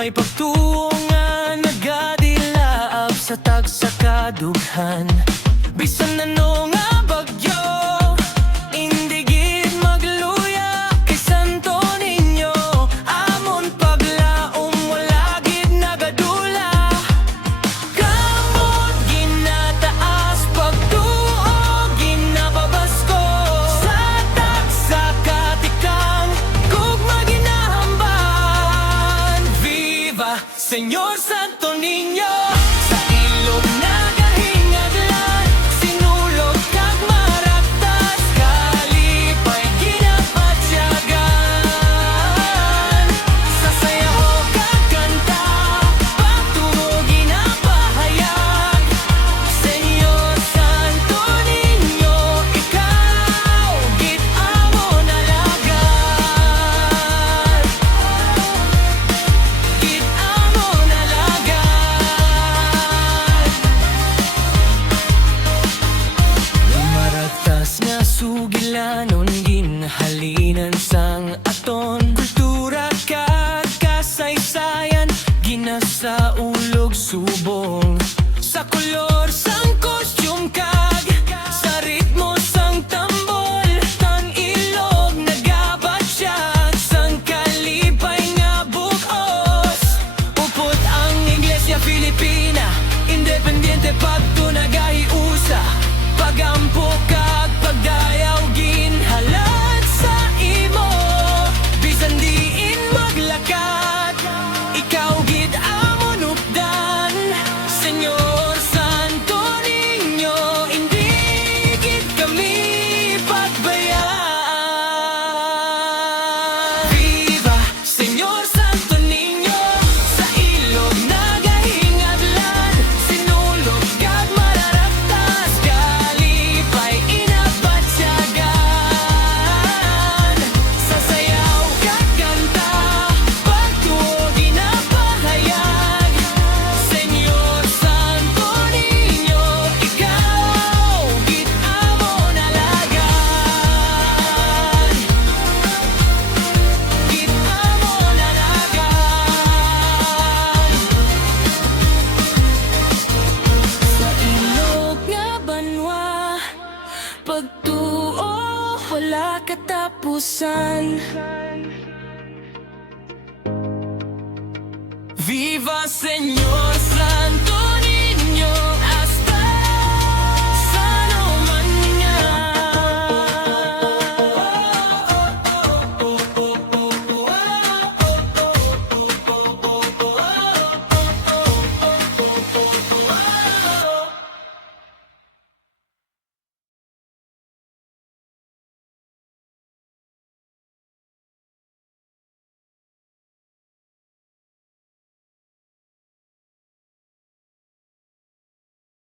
May pagtuo nga nagadilaab sa tagsakadughan. Bisan ano nga bagyo, indigid magluya kay Santo Niño. Amon paglaom wala gid nagadula. Kamot ginataas, pagtuo ginapabasko. Sa tagsakatikang gugma ginahamban. Viva Señor Santo Niño! Sa ilog nagahingadlan, sinulog kag maragtas, kalipay ginapatsyagan. Sa sayaw kag kanta, pagtuo ginapahayag. Señor Santo Niño, ikaw gid amon alagad. Gid amon alagad. Maragtas nga sugilanon, ginhalinan sang aton kultura kag kasaysayan, ginasaulog subong. Sa kolor sang costume kag sa ritmo sang tambol, tang ilog nagabatsyag sang kalipay nga bukos. Upot ang Iglesia Filipina, independiente pagto nagahiusa. Pagampo kag pagdayaw ginhalad sa imo. Bisan diin maglakad, ikaw gid amon updan. Señor Santo Niño, hindi gid kami pagbayaan. Viva Señor Santo Niño! Sa ilog nagahingadlan, sinulog kag mararagtas, kalipay inapatsyagan. Sa sayaw kag kanta, pagtuo ginapahayag. Señor Santo Niño, ikaw gid amon alagad. Gid amon alagad. Sa ilog nga banwa, pagtuo wala katapusan. Viva Señor